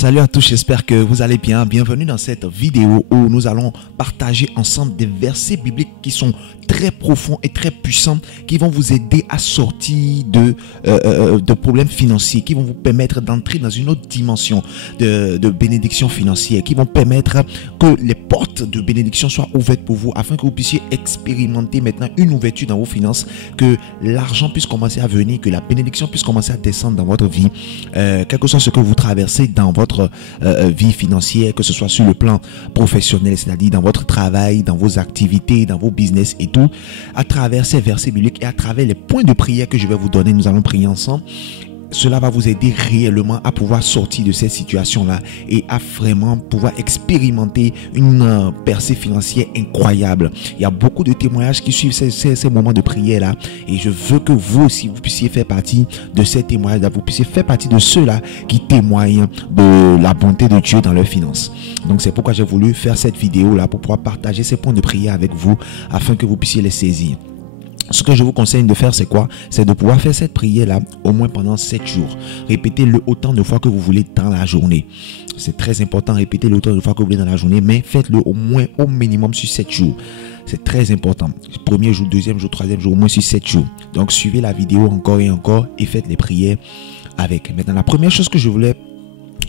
Salut à tous, j'espère que vous allez bien. Bienvenue dans cette vidéo où nous allons partager ensemble des versets bibliques qui sont très profonds et très puissants, qui vont vous aider à sortir de problèmes financiers, qui vont vous permettre d'entrer dans une autre dimension de bénédiction financière, qui vont permettre que les portes de bénédiction soient ouvertes pour vous, afin que vous puissiez expérimenter maintenant une ouverture dans vos finances, que l'argent puisse commencer à venir, que la bénédiction puisse commencer à descendre dans votre vie, quel que soit ce que vous traversez dans votre vie financière, que ce soit sur le plan professionnel, c'est-à-dire dans votre travail, dans vos activités, dans vos business et tout. À travers ces versets bibliques et à travers les points de prière que je vais vous donner, nous allons prier ensemble. Cela va vous aider réellement à pouvoir sortir de cette situation-là et à vraiment pouvoir expérimenter une percée financière incroyable. Il y a beaucoup de témoignages qui suivent ces moments de prière-là, et je veux que vous aussi, vous puissiez faire partie de ces témoignages-là, vous puissiez faire partie de ceux-là qui témoignent de la bonté de Dieu dans leurs finances. Donc c'est pourquoi j'ai voulu faire cette vidéo-là, pour pouvoir partager ces points de prière avec vous, afin que vous puissiez les saisir. Ce que je vous conseille de faire, c'est quoi? C'est de pouvoir faire cette prière-là au moins pendant 7 jours. Répétez-le autant de fois que vous voulez dans la journée. C'est très important, répétez-le autant de fois que vous voulez dans la journée, mais faites-le au moins, au minimum sur 7 jours. C'est très important. Premier jour, deuxième jour, troisième jour, au moins sur 7 jours. Donc suivez la vidéo encore et encore et faites les prières avec. Maintenant, la première chose que je voulais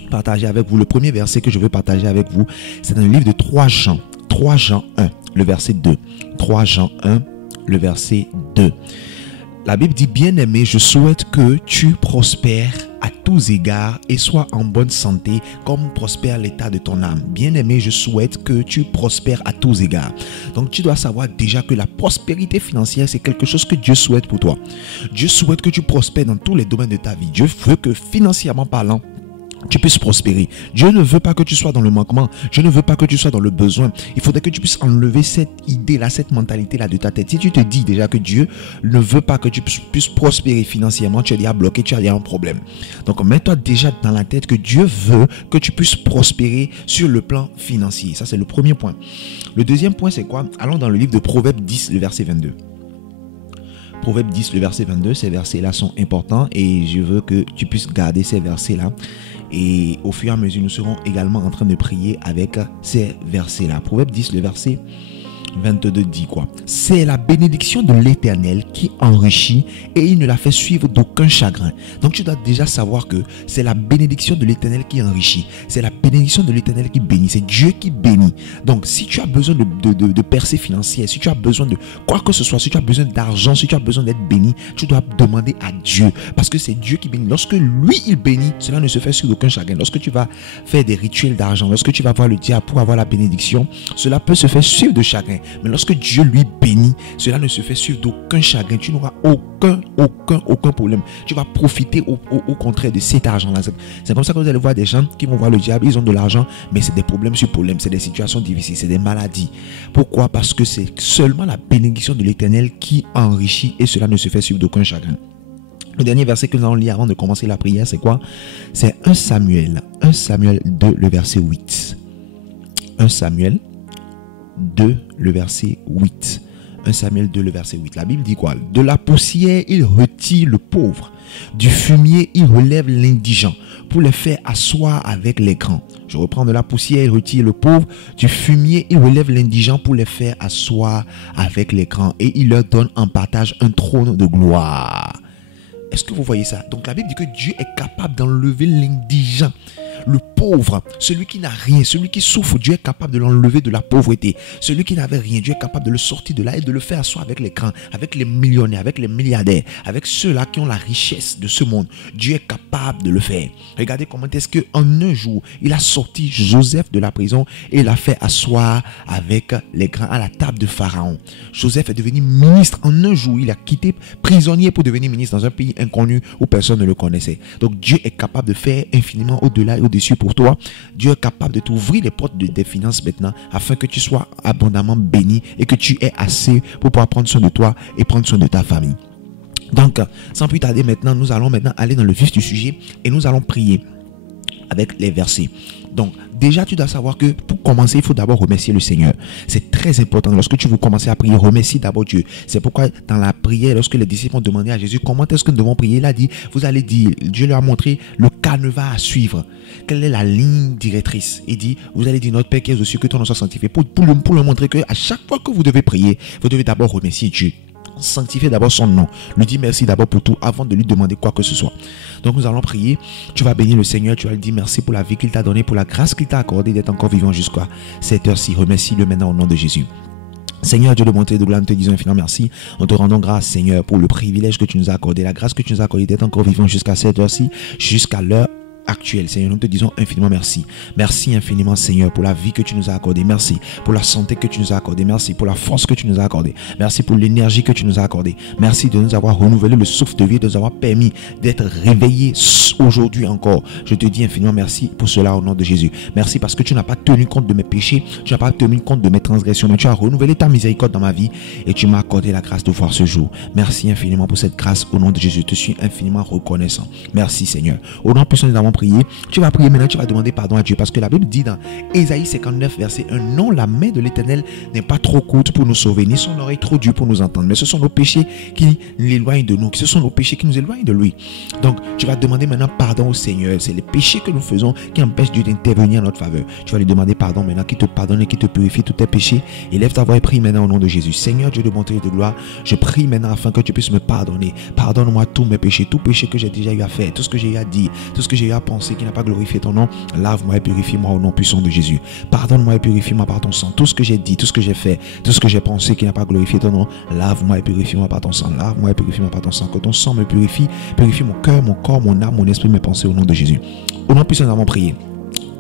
partager avec vous, le premier verset que je veux partager avec vous, c'est dans le livre de 3 Jean. 3 Jean 1, le verset 2. 3 Jean 1. Le verset 2. La Bible dit: bien-aimé, je souhaite que tu prospères à tous égards et sois en bonne santé comme prospère l'état de ton âme. Bien-aimé, je souhaite que tu prospères à tous égards. Donc tu dois savoir déjà que la prospérité financière, c'est quelque chose que Dieu souhaite pour toi. Dieu souhaite que tu prospères dans tous les domaines de ta vie. Dieu veut que, financièrement parlant, tu puisses prospérer. Dieu ne veut pas que tu sois dans le manquement. Dieu ne veut pas que tu sois dans le besoin. Il faudrait que tu puisses enlever cette idée-là, cette mentalité-là de ta tête. Si tu te dis déjà que Dieu ne veut pas que tu puisses prospérer financièrement, tu es déjà bloqué, tu as déjà un problème. Donc mets-toi déjà dans la tête que Dieu veut que tu puisses prospérer sur le plan financier. Ça, c'est le premier point. Le deuxième point, c'est quoi? Allons dans le livre de Proverbes 10, le verset 22. Proverbe 10, le verset 22, ces versets-là sont importants et je veux que tu puisses garder ces versets-là. Et au fur et à mesure, nous serons également en train de prier avec ces versets-là. Proverbe 10, le verset 22 dit quoi? C'est la bénédiction de l'Éternel qui enrichit et il ne la fait suivre d'aucun chagrin. Donc tu dois déjà savoir que c'est la bénédiction de l'Éternel qui enrichit. C'est la bénédiction de l'Éternel qui bénit. C'est Dieu qui bénit. Donc si tu as besoin de percée financière, si tu as besoin de quoi que ce soit, si tu as besoin d'argent, si tu as besoin d'être béni, tu dois demander à Dieu. Parce que c'est Dieu qui bénit. Lorsque lui il bénit, cela ne se fait suivre d'aucun chagrin. Lorsque tu vas faire des rituels d'argent, lorsque tu vas voir le diable pour avoir la bénédiction, cela peut se faire suivre de chagrin. Mais lorsque Dieu lui bénit, cela ne se fait suivre d'aucun chagrin. Tu n'auras aucun problème. Tu vas profiter au contraire de cet argent-là. C'est comme ça que vous allez voir des gens qui vont voir le diable, ils ont de l'argent, mais c'est des problèmes sur problèmes, c'est des situations difficiles, c'est des maladies. Pourquoi? Parce que c'est seulement la bénédiction de l'Éternel qui enrichit et cela ne se fait suivre d'aucun chagrin. Le dernier verset que nous allons lire avant de commencer la prière, c'est quoi? C'est 1 Samuel 2, le verset 8. 1 Samuel 2, le verset 8. 1 Samuel 2, le verset 8. La Bible dit quoi? De la poussière, il retire le pauvre. Du fumier, il relève l'indigent pour le faire asseoir avec les grands. Je reprends: de la poussière, il retire le pauvre. Du fumier, il relève l'indigent pour les faire asseoir avec les grands. Et il leur donne en partage un trône de gloire. Est-ce que vous voyez ça? Donc la Bible dit que Dieu est capable d'enlever l'indigent, le pauvre, celui qui n'a rien, celui qui souffre. Dieu est capable de l'enlever de la pauvreté. Celui qui n'avait rien, Dieu est capable de le sortir de là et de le faire asseoir avec les grands, avec les millionnaires, avec les milliardaires, avec ceux-là qui ont la richesse de ce monde. Dieu est capable de le faire. Regardez comment est-ce qu'en un jour, il a sorti Joseph de la prison et l'a fait asseoir avec les grands à la table de Pharaon. Joseph est devenu ministre en un jour. Il a quitté prisonnier pour devenir ministre dans un pays inconnu où personne ne le connaissait. Donc Dieu est capable de faire infiniment au-delà et au-dessus pour toi. Dieu est capable de t'ouvrir les portes des finances maintenant, afin que tu sois abondamment béni et que tu aies assez pour pouvoir prendre soin de toi et prendre soin de ta famille. Donc sans plus tarder, maintenant nous allons aller dans le vif du sujet et nous allons prier. avec les versets. Donc, déjà, tu dois savoir que pour commencer, il faut d'abord remercier le Seigneur. C'est très important. Lorsque tu veux commencer à prier, remercie d'abord Dieu. C'est pourquoi dans la prière, lorsque les disciples ont demandé à Jésus comment est-ce que nous devons prier, il a dit, vous allez dire, Dieu leur a montré le canevas à suivre. Quelle est la ligne directrice? Il dit, vous allez dire, notre Père qui est aux cieux, que ton nom soit sanctifié. Pour le montrer que à chaque fois que vous devez prier, vous devez d'abord remercier Dieu. Sanctifier d'abord son nom, lui dire merci d'abord pour tout avant de lui demander quoi que ce soit. Donc nous allons prier, tu vas bénir le Seigneur, tu vas lui dire merci pour la vie qu'il t'a donnée, pour la grâce qu'il t'a accordée d'être encore vivant jusqu'à cette heure-ci. Remercie-le maintenant au nom de Jésus. Seigneur Dieu de bonté et de gloire, nous te disons infiniment merci. Nous te rendons grâce, Seigneur, pour le privilège que tu nous as accordé, la grâce que tu nous as accordée d'être encore vivant jusqu'à cette heure-ci, jusqu'à l'heure actuelle. Seigneur, nous te disons infiniment merci. Merci infiniment, Seigneur, pour la vie que tu nous as accordée. Merci pour la santé que tu nous as accordée. Merci pour la force que tu nous as accordée. Merci pour l'énergie que tu nous as accordée. Merci de nous avoir renouvelé le souffle de vie, de nous avoir permis d'être réveillés aujourd'hui encore. Je te dis infiniment merci pour cela au nom de Jésus. Merci parce que tu n'as pas tenu compte de mes péchés, tu n'as pas tenu compte de mes transgressions, mais tu as renouvelé ta miséricorde dans ma vie et tu m'as accordé la grâce de voir ce jour. Merci infiniment pour cette grâce au nom de Jésus. Je te suis infiniment reconnaissant. Merci Seigneur. Au nom puissant, nous avons prié. Tu vas prier maintenant, tu vas demander pardon à Dieu parce que la Bible dit dans Ésaïe 59 verset 1, non, la main de l'Éternel n'est pas trop courte pour nous sauver, ni son oreille trop dure pour nous entendre, mais ce sont nos péchés qui l'éloignent de nous, ce sont nos péchés qui nous éloignent de lui. Donc tu vas demander maintenant pardon au Seigneur. C'est les péchés que nous faisons qui empêchent Dieu d'intervenir en notre faveur. Tu vas lui demander pardon maintenant, qu'il te pardonne et qu'il te purifie tous tes péchés. Élève ta voix et prie maintenant au nom de Jésus. Seigneur Dieu de bonté et de gloire, je prie maintenant afin que tu puisses me pardonner. Pardonne-moi tous mes péchés, tout péché que j'ai déjà eu à faire, tout ce que j'ai eu à dire, tout ce que j'ai eu à penser qui n'a pas glorifié ton nom. Lave-moi et purifie-moi au nom puissant de Jésus. Pardonne-moi et purifie-moi par ton sang. Tout ce que j'ai dit, tout ce que j'ai fait, tout ce que j'ai pensé qui n'a pas glorifié ton nom, lave-moi et purifie-moi par ton sang. Lave-moi et purifie-moi par ton sang. Que ton sang me purifie, purifie mon cœur, mon corps, mon âme, mon esprit, mes pensées au nom de Jésus. Au nom puissant, nous avons prié.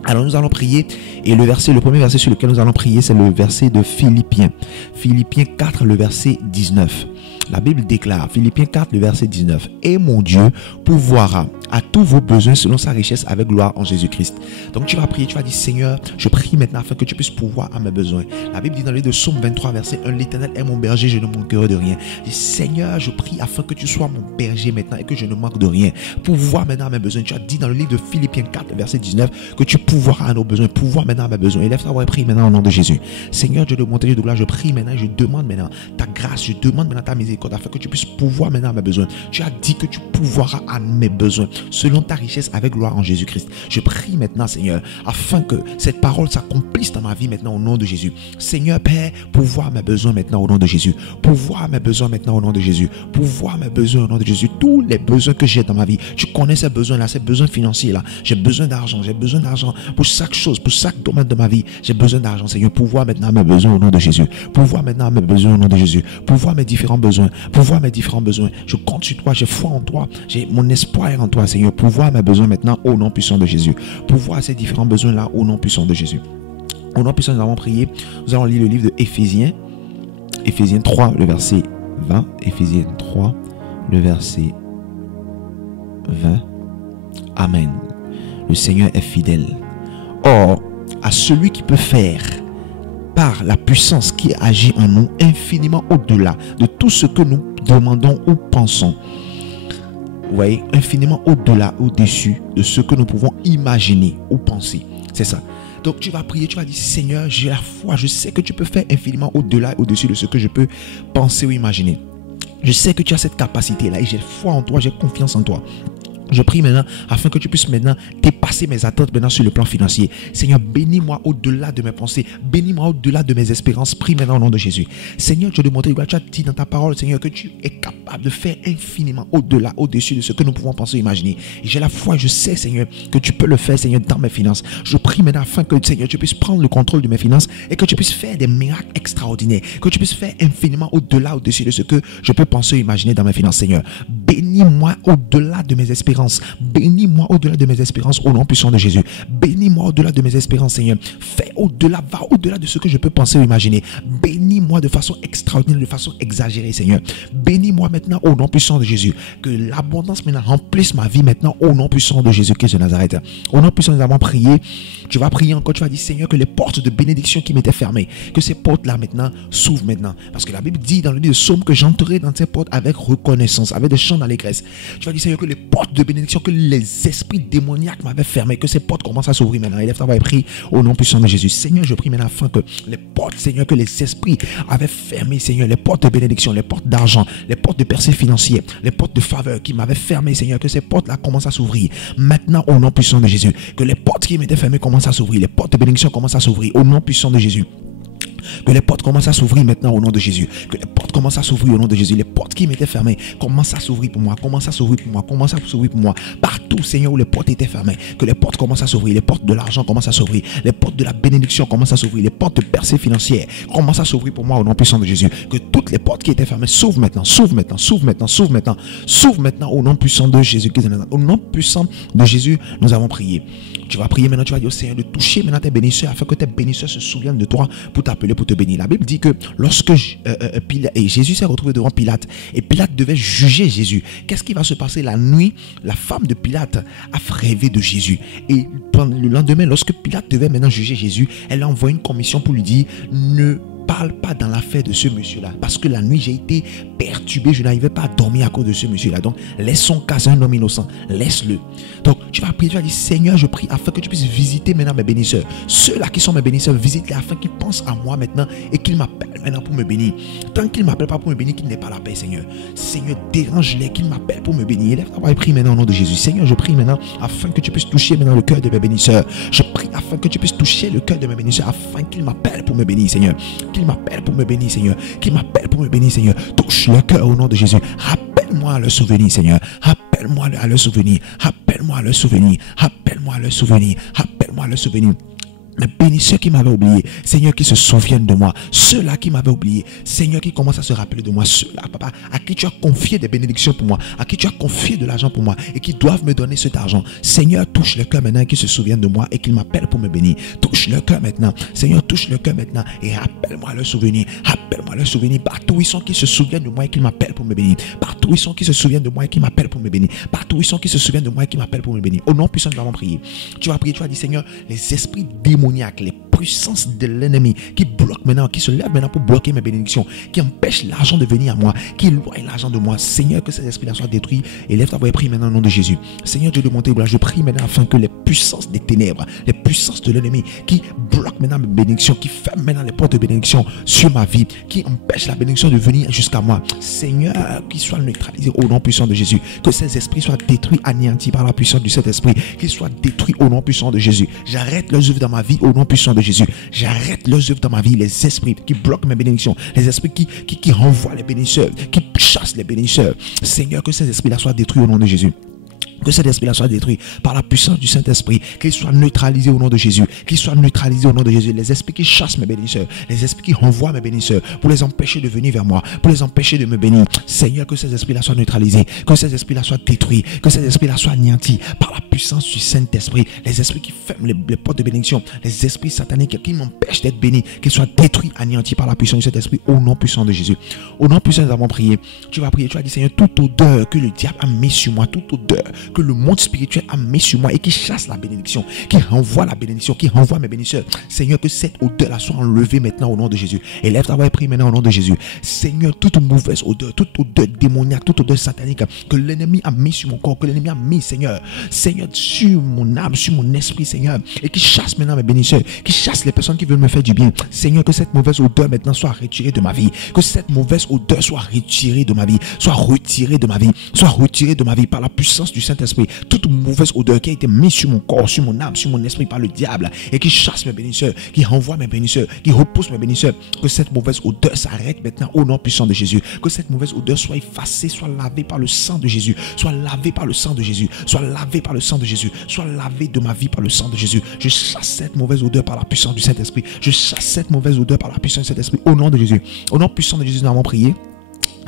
Alors nous allons prier et le premier verset sur lequel nous allons prier, c'est le verset de Philippiens. Philippiens 4, le verset 19. La Bible déclare, Philippiens 4, le verset 19, « Et mon Dieu pourvoira à tous vos besoins selon sa richesse avec gloire en Jésus-Christ. » Donc tu vas prier, tu vas dire, Seigneur, je prie maintenant afin que tu puisses pourvoir à mes besoins. La Bible dit dans le livre de Psaume 23, verset 1, « L'Éternel est mon berger, je ne manquerai de rien. » Dis, Seigneur, je prie afin que tu sois mon berger maintenant et que je ne manque de rien. Pourvoir maintenant à mes besoins. Tu as dit dans le livre de Philippiens 4, verset 19, que tu pourvoiras à nos besoins, pourvoir maintenant à mes besoins. Élève ta voix et prie maintenant au nom de Jésus. Seigneur Dieu de bonté et de gloire, je prie maintenant, je demande maintenant ta grâce, je demande maintenant ta miséricorde afin que tu puisses pouvoir maintenant à mes besoins. Tu as dit que tu pourvoiras à mes besoins selon ta richesse avec gloire en Jésus-Christ. Je prie maintenant, Seigneur, afin que cette parole s'accomplisse dans ma vie maintenant au nom de Jésus. Seigneur Père, pourvoir à mes besoins maintenant au nom de Jésus. Pourvoir à mes besoins maintenant au nom de Jésus. Pourvoir à mes besoins au nom de Jésus. Tous les besoins que j'ai dans ma vie, tu connais ces besoins-là, ces besoins financiers-là. J'ai besoin d'argent pour chaque chose, pour chaque domaine de ma vie. J'ai besoin d'argent, Seigneur. Pourvoir maintenant à mes besoins au nom de Jésus. Pourvoir maintenant à mes besoins au nom de Jésus. Pourvoir mes différents besoins. Pourvoir mes différents besoins. Je compte sur toi, j'ai foi en toi, j'ai mon espoir en toi, Seigneur. Pourvoir mes besoins maintenant au nom puissant de Jésus. Pourvoir ces différents besoins-là au nom puissant de Jésus. Au nom puissant, nous allons prier. Nous allons lire le livre de Éphésiens. Éphésiens 3, le verset 20. Éphésiens 3, le verset 20. Amen. Le Seigneur est fidèle. Or, à celui qui peut faire par la puissance qui agit en nous infiniment au-delà de tout ce que nous demandons ou pensons. Vous voyez, infiniment au-delà, au-dessus de ce que nous pouvons imaginer ou penser. C'est ça. Donc tu vas prier, tu vas dire, Seigneur, j'ai la foi, je sais que tu peux faire infiniment au-delà, au-dessus de ce que je peux penser ou imaginer. Je sais que tu as cette capacité-là et j'ai foi en toi, j'ai confiance en toi. Je prie maintenant afin que tu puisses maintenant dépasser mes attentes maintenant sur le plan financier. Seigneur, bénis-moi au-delà de mes pensées. Bénis-moi au-delà de mes espérances. Prie maintenant au nom de Jésus. Seigneur, Dieu de mon Dieu, tu as dit dans ta parole, Seigneur, que tu es capable de faire infiniment au-delà, au-dessus de ce que nous pouvons penser ou imaginer. Et j'ai la foi, je sais, Seigneur, que tu peux le faire, Seigneur, dans mes finances. Je prie maintenant afin que, Seigneur, tu puisses prendre le contrôle de mes finances et que tu puisses faire des miracles extraordinaires. Que tu puisses faire infiniment au-delà, au-dessus de ce que je peux penser ou imaginer dans mes finances, Seigneur. Bénis-moi au-delà de mes espérances. Bénis-moi au-delà de mes espérances au nom puissant de Jésus. Bénis-moi au-delà de mes espérances, Seigneur. Fais au-delà, va au-delà de ce que je peux penser ou imaginer. Bénis-moi bénis-moi de façon extraordinaire, de façon exagérée, Seigneur. Bénis-moi maintenant au nom puissant de Jésus. Que l'abondance maintenant remplisse ma vie maintenant au nom puissant de Jésus-Christ de Nazareth. Au nom puissant, nous avons prié. Tu vas prier encore, tu vas dire, Seigneur, que les portes de bénédiction qui m'étaient fermées, que ces portes-là maintenant s'ouvrent maintenant. Parce que la Bible dit dans le livre de Psaume que j'entrerai dans ces portes avec reconnaissance, avec des chants d'allégresse. Tu vas dire, Seigneur, que les portes de bénédiction, que les esprits démoniaques m'avaient fermées, que ces portes commencent à s'ouvrir maintenant. Élève ta voix et prie au nom puissant de Jésus. Seigneur, je prie maintenant afin que les portes, Seigneur, que les esprits avaient fermées, Seigneur, les portes de bénédiction, les portes d'argent, les portes de percée financière, les portes de faveur qui m'avaient fermées, Seigneur, que ces portes-là commencent à s'ouvrir. Maintenant, au nom puissant de Jésus, que les portes qui m'étaient fermées commencent à s'ouvrir, les portes de bénédiction commencent à s'ouvrir au nom puissant de Jésus. Que les portes commencent à s'ouvrir maintenant au nom de Jésus. Que les portes commencent à s'ouvrir au nom de Jésus. Les portes qui m'étaient fermées commencent à s'ouvrir pour moi. Commencent à s'ouvrir pour moi. Commencent à s'ouvrir pour moi. Partout, Seigneur, où les portes étaient fermées. Que les portes commencent à s'ouvrir. Les portes de l'argent commencent à s'ouvrir. Les portes de la bénédiction commencent à s'ouvrir. Les portes de percée financière commencent à s'ouvrir pour moi au nom puissant de Jésus. Que toutes les portes qui étaient fermées s'ouvrent maintenant. S'ouvrent maintenant. S'ouvrent maintenant. S'ouvrent maintenant. S'ouvrent maintenant au nom puissant de Jésus. Au nom puissant de Jésus, nous avons prié. Tu vas prier maintenant. Tu vas dire au Seigneur de toucher maintenant tes bénisseurs afin que tes bénisseurs se souviennent de toi pour t'appeler, pour te bénir. La Bible dit que lorsque Jésus s'est retrouvé devant Pilate et Pilate devait juger Jésus, qu'est-ce qui va se passer la nuit? La femme de Pilate a rêvé de Jésus et le lendemain, lorsque Pilate devait maintenant juger Jésus, elle a envoyé une commission pour lui dire: ne parle pas dans l'affaire de ce monsieur-là, parce que la nuit j'ai été perturbé, je n'arrivais pas à dormir à cause de ce monsieur-là. Donc laisse son cas, c'est un homme innocent, laisse-le. Donc tu vas prier, tu vas dire: Seigneur, je prie afin que tu puisses visiter maintenant mes bénisseurs. Ceux-là qui sont mes bénisseurs, visite-les afin qu'ils pensent à moi maintenant et qu'ils m'appellent maintenant pour me bénir. Tant qu'ils ne m'appellent pas pour me bénir, qu'ils n'aient pas la paix, Seigneur. Seigneur, dérange-les, qu'ils m'appellent pour me bénir. Élève ta voix et prie maintenant au nom de Jésus. Seigneur, je prie maintenant afin que tu puisses toucher maintenant le cœur de mes bénisseurs. Je prie afin que tu puisses toucher le cœur de mes bénisseurs afin qu'ils m'appellent pour me bénir, Seigneur. Qu'il m'appelle pour me bénir, Seigneur. Qu'il m'appelle pour me bénir, Seigneur. Touche le cœur au nom de Jésus. Rappelle-moi à le souvenir, Seigneur. Rappelle-moi à le souvenir. Rappelle-moi à le souvenir. Rappelle-moi à le souvenir. Rappelle-moi à le souvenir. Mais bénis ceux qui m'avaient oublié, Seigneur, qui se souviennent de moi. Ceux-là qui m'avaient oublié, Seigneur, qui commencent à se rappeler de moi. Ceux-là, papa, à qui tu as confié des bénédictions pour moi, à qui tu as confié de l'argent pour moi et qui doivent me donner cet argent. Seigneur, touche le cœur maintenant, qui se souviennent de moi et qu'ils m'appellent pour me bénir. Touche le cœur maintenant. Seigneur, touche le cœur maintenant et rappelle-moi le souvenir. Rappelle-moi le souvenir. Partout où ils sont, qui se souviennent de moi et qu'ils m'appellent pour me bénir. Partout où ils sont, qui se souviennent de moi et qui m'appellent pour me bénir. Partout où ils sont, qui se souviennent de moi et qui m'appellent pour me bénir. Au nom puissant, nous allons prier. Tu vas prier, tu vas dire: Seigneur, les esprits démoniaques, les puissance de l'ennemi qui bloque maintenant, qui se lève maintenant pour bloquer mes bénédictions, qui empêche l'argent de venir à moi, qui éloigne l'argent de moi. Seigneur, que ces esprits-là soient détruits. Et lève ta voix et prie maintenant au nom de Jésus. Seigneur Dieu de mon témoin, je prie maintenant afin que les puissances des ténèbres, les puissances de l'ennemi qui bloquent maintenant mes bénédictions, qui ferment maintenant les portes de bénédiction sur ma vie, qui empêchent la bénédiction de venir jusqu'à moi, Seigneur, qu'ils soient neutralisés au nom puissant de Jésus. Que ces esprits soient détruits, anéantis par la puissance du Saint-Esprit, qu'ils soient détruits au nom puissant de Jésus. J'arrête leurs œuvres dans ma vie au nom puissant de Jésus. J'arrête leurs œuvres dans ma vie, les esprits qui bloquent mes bénédictions, les esprits qui renvoient les bénisseurs, qui chassent les bénisseurs. Seigneur, que ces esprits-là soient détruits au nom de Jésus. Que cet esprit-là soit détruit par la puissance du Saint-Esprit, qu'il soit neutralisé au nom de Jésus, qu'il soit neutralisé au nom de Jésus. Les esprits qui chassent mes bénisseurs, les esprits qui renvoient mes bénisseurs, pour les empêcher de venir vers moi, pour les empêcher de me bénir. Seigneur, que ces esprits-là soient neutralisés, que ces esprits-là soient détruits, que ces esprits-là soient anéantis par la puissance du Saint-Esprit. Les esprits qui ferment les portes de bénédiction, les esprits sataniques qui m'empêchent d'être béni, qu'ils soient détruits, anéantis par la puissance du Saint-Esprit, au nom puissant de Jésus. Au nom puissant, nous avons prié. Tu vas prier, tu vas dire: Seigneur, toute odeur que le diable a mis sur moi, toute odeur que le monde spirituel a mis sur moi et qui chasse la bénédiction, qui renvoie la bénédiction, qui renvoie mes bénisseurs, Seigneur, que cette odeur-là soit enlevée maintenant au nom de Jésus. Élève ta voix et prie maintenant au nom de Jésus. Seigneur, toute mauvaise odeur, toute odeur démoniaque, toute odeur satanique que l'ennemi a mis sur mon corps, que l'ennemi a mis, Seigneur, sur mon âme, sur mon esprit, Seigneur, et qui chasse maintenant mes bénisseurs, qui chasse les personnes qui veulent me faire du bien. Seigneur, que cette mauvaise odeur maintenant soit retirée de ma vie, que cette mauvaise odeur soit retirée de ma vie, soit retirée de ma vie, soit retirée de ma vie par la puissance du Saint-Esprit. Toute mauvaise odeur qui a été mise sur mon corps, sur mon âme, sur mon esprit par le diable et qui chasse mes bénisseurs, qui renvoie mes bénisseurs, qui repousse mes bénisseurs, que cette mauvaise odeur s'arrête maintenant au nom puissant de Jésus. Que cette mauvaise odeur soit effacée, soit lavée par le sang de Jésus, soit lavée par le sang de Jésus, soit lavée par le sang de Jésus, soit lavée de ma vie par le sang de Jésus. Je chasse cette mauvaise odeur par la puissance du Saint-Esprit. Je chasse cette mauvaise odeur par la puissance du Saint-Esprit au nom de Jésus. Au nom puissant de Jésus, nous avons prié.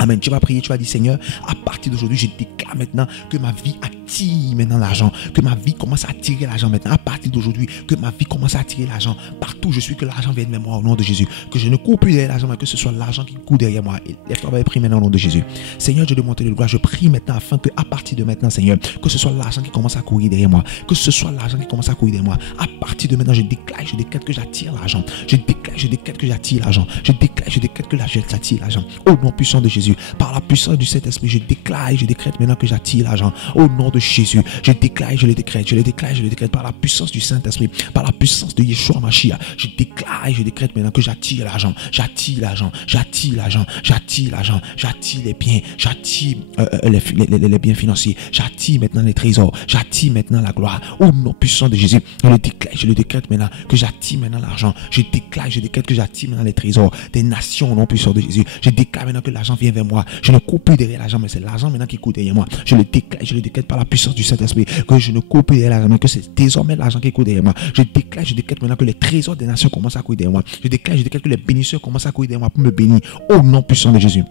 Amen. Tu vas prier, tu vas dire Seigneur, à partir d'aujourd'hui, je déclare maintenant que ma vie attire maintenant l'argent, que ma vie commence à attirer l'argent maintenant. À partir d'aujourd'hui, que ma vie commence à attirer l'argent. Partout où je suis, que l'argent vienne vers moi au nom de Jésus. Que je ne cours plus derrière l'argent, mais que ce soit l'argent qui court derrière moi. Et les frères prient maintenant au nom de Jésus. Seigneur, Dieu de monter de gloire, je prie maintenant afin que à partir de maintenant, Seigneur, que ce soit l'argent qui commence à courir derrière moi. Que ce soit l'argent qui commence à courir derrière moi. À partir de maintenant, je déclare, je décrète que j'attire l'argent. Je déclare, je décrète que j'attire l'argent. Je déclare, je décrète que j'attire l'argent. Au nom puissant de Jésus, par la puissance du Saint-Esprit, je déclare et je décrète maintenant que j'attire l'argent. Au nom de Jésus, je déclare et je le décrète, je le déclare et je le décrète par la puissance du Saint-Esprit, par la puissance de Yeshua Mashiach. Je déclare et je décrète maintenant que j'attire l'argent, j'attire l'argent, j'attire l'argent, j'attire l'argent, j'attire les biens, j'attire les biens financiers, j'attire maintenant les trésors, j'attire maintenant la gloire. Au nom puissant de Jésus, je le déclare, je le décrète maintenant que j'attire maintenant l'argent. Je déclare, je décrète que j'attire maintenant les trésors des nations au nom puissant de Jésus. Je déclare maintenant que l'argent vient vers moi. Je ne cours plus derrière l'argent, mais c'est l'argent maintenant qui court derrière moi. Je le déclare, je le décrète par la puissance du Saint-Esprit que je ne cours plus derrière l'argent, mais que c'est désormais l'argent qui court derrière moi. Je déclare, je décrète maintenant que les trésors des nations commencent à courir derrière moi. Je déclare, je décrète que les bénisseurs commencent à courir derrière moi pour me bénir. Au nom puissant de Jésus.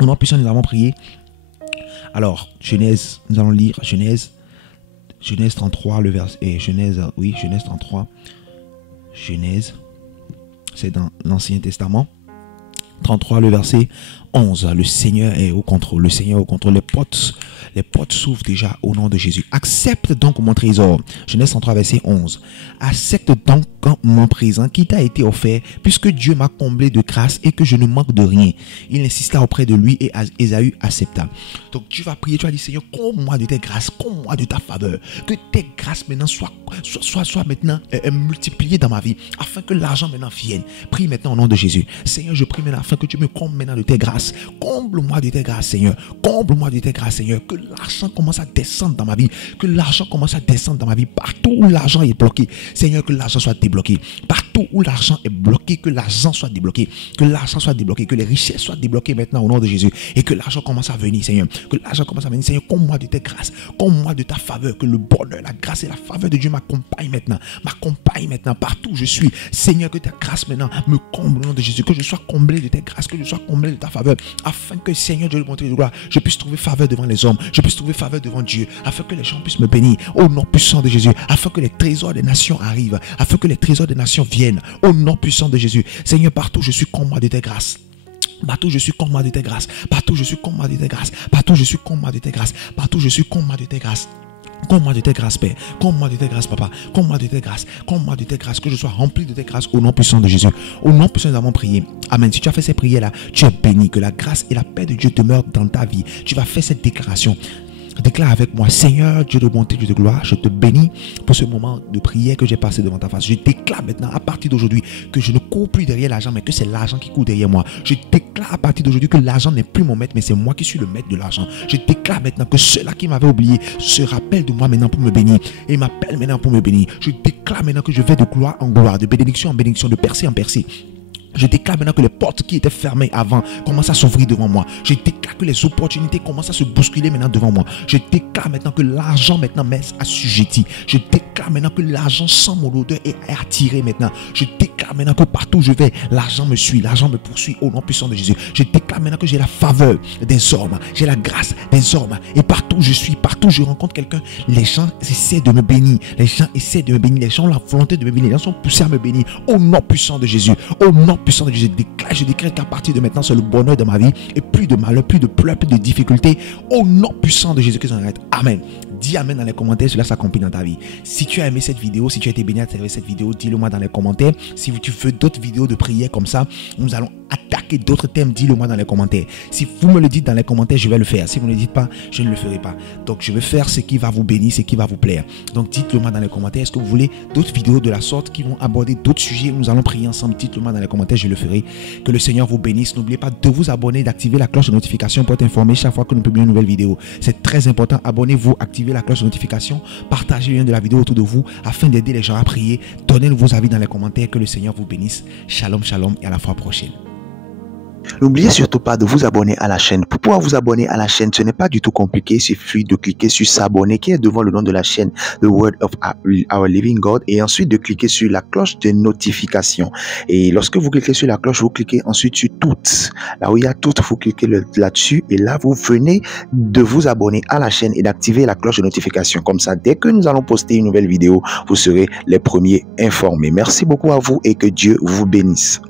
Au nom puissant, nous avons prié. Alors, Genèse, nous allons lire Genèse 33, le verset. Genèse 33. Genèse, c'est dans l'Ancien Testament. 33, le verset 11. Le Seigneur est au contrôle. Le Seigneur est au contrôle. Les portes s'ouvrent déjà au nom de Jésus. Accepte donc mon trésor. Genèse 33, verset 11. Accepte donc mon présent qui t'a été offert, puisque Dieu m'a comblé de grâce et que je ne manque de rien. Il insista auprès de lui et Ésaü accepta. Donc tu vas prier, tu vas dire Seigneur, comble-moi de tes grâces, comble-moi de ta faveur. Que tes grâces maintenant soient maintenant multipliées dans ma vie, afin que l'argent maintenant vienne. Prie maintenant au nom de Jésus. Seigneur, je prie maintenant afin que tu me combles maintenant de tes grâces. Comble-moi de tes grâces, Seigneur. Comble-moi de tes grâces, Seigneur. Que l'argent commence à descendre dans ma vie. Que l'argent commence à descendre dans ma vie. Partout où l'argent est bloqué, Seigneur, que l'argent soit débloqué. Partout où l'argent est bloqué, que l'argent soit débloqué. Que l'argent soit débloqué. Que les richesses soient débloquées maintenant au nom de Jésus. Et que l'argent commence à venir, Seigneur. Que l'argent commence à venir, Seigneur. Comble-moi de tes grâces. Comble-moi de ta faveur. Que le bonheur, la grâce et la faveur de Dieu m'accompagnent maintenant. M'accompagne maintenant partout où je suis. Seigneur, que ta grâce maintenant me comble au nom de Jésus. Que je sois comblé de tes grâces. Que je sois comblé de ta faveur. Afin que, Seigneur, Dieu le montre de gloire, je puisse trouver faveur devant les hommes. Je puisse trouver faveur devant Dieu. Afin que les gens puissent me bénir. Au nom puissant de Jésus. Afin que les trésors des nations arrivent. Afin que les trésors des nations viennent. Au nom puissant de Jésus. Seigneur, partout où je suis, comble-moi de tes grâces. Partout je suis, comble-moi de tes grâces. Partout je suis, comble-moi de tes grâces. Partout je suis, comble-moi de tes grâces. Partout je suis, comble-moi de tes grâces. Comble-moi de tes grâces, Père. Comble-moi de tes grâces, Papa. Comble-moi de tes grâces. Comble-moi de tes grâces. Que je sois rempli de tes grâces au nom puissant de Jésus. Au nom puissant, nous avons prié. Amen. Si tu as fait ces prières-là, tu es béni. Que la grâce et la paix de Dieu demeurent dans ta vie. Tu vas faire cette déclaration. Déclare avec moi, Seigneur, Dieu de bonté, Dieu de gloire, je te bénis pour ce moment de prière que j'ai passé devant ta face. Je déclare maintenant, à partir d'aujourd'hui, que je ne cours plus derrière l'argent, mais que c'est l'argent qui court derrière moi. Je déclare à partir d'aujourd'hui que l'argent n'est plus mon maître, mais c'est moi qui suis le maître de l'argent. Je déclare maintenant que ceux-là qui m'avaient oublié se rappellent de moi maintenant pour me bénir et m'appellent maintenant pour me bénir. Je déclare maintenant que je vais de gloire en gloire, de bénédiction en bénédiction, de percée en percée. Je déclare maintenant que les portes qui étaient fermées avant commencent à s'ouvrir devant moi. Je déclare que les opportunités commencent à se bousculer maintenant devant moi. Je déclare maintenant que l'argent maintenant m'est assujetti. Je déclare maintenant que l'argent sans mon odeur est attiré maintenant. Je déclare maintenant que partout où je vais, l'argent me suit, l'argent me poursuit au nom puissant de Jésus. Je déclare maintenant que j'ai la faveur des hommes, j'ai la grâce des hommes. Et partout où je suis, partout où je rencontre quelqu'un, les gens essaient de me bénir. Les gens essaient de me bénir. Les gens ont la volonté de me bénir. Les gens sont poussés à me bénir au nom puissant de Jésus. Au nom puissant de Jésus, je déclare qu'à partir de maintenant, c'est le bonheur de ma vie et plus de malheur, plus de pleurs, plus de difficultés. Au nom puissant de Jésus que ça arrête. Amen. Dis Amen dans les commentaires, cela s'accomplit dans ta vie. Si tu as aimé cette vidéo, si tu as été béni à travers cette vidéo, dis-le moi dans les commentaires. Si tu veux d'autres vidéos de prière comme ça, nous allons attaquer d'autres thèmes, dis-le moi dans les commentaires. Si vous me le dites dans les commentaires, je vais le faire. Si vous ne le dites pas, je ne le ferai pas. Donc je vais faire ce qui va vous bénir, ce qui va vous plaire. Donc dites-le moi dans les commentaires. Est-ce que vous voulez d'autres vidéos de la sorte qui vont aborder d'autres sujets où nous allons prier ensemble? Dites-le moi dans les commentaires, je le ferai. Que le Seigneur vous bénisse. N'oubliez pas de vous abonner, d'activer la cloche de notification pour être informé chaque fois que nous publions une nouvelle vidéo. C'est très important. Abonnez-vous, activez la cloche de notification, partagez le lien de la vidéo autour de vous afin d'aider les gens à prier. Donnez vos avis dans les commentaires. Que le Seigneur vous bénisse. Shalom, shalom et à la fois prochaine. N'oubliez surtout pas de vous abonner à la chaîne. Pour pouvoir vous abonner à la chaîne, ce n'est pas du tout compliqué. Il suffit de cliquer sur s'abonner qui est devant le nom de la chaîne The Word of Our Living God et ensuite de cliquer sur la cloche de notification. Et lorsque vous cliquez sur la cloche, vous cliquez ensuite sur toutes. Là où il y a toutes, vous cliquez là-dessus et là, vous venez de vous abonner à la chaîne et d'activer la cloche de notification. Comme ça, dès que nous allons poster une nouvelle vidéo, vous serez les premiers informés. Merci beaucoup à vous et que Dieu vous bénisse.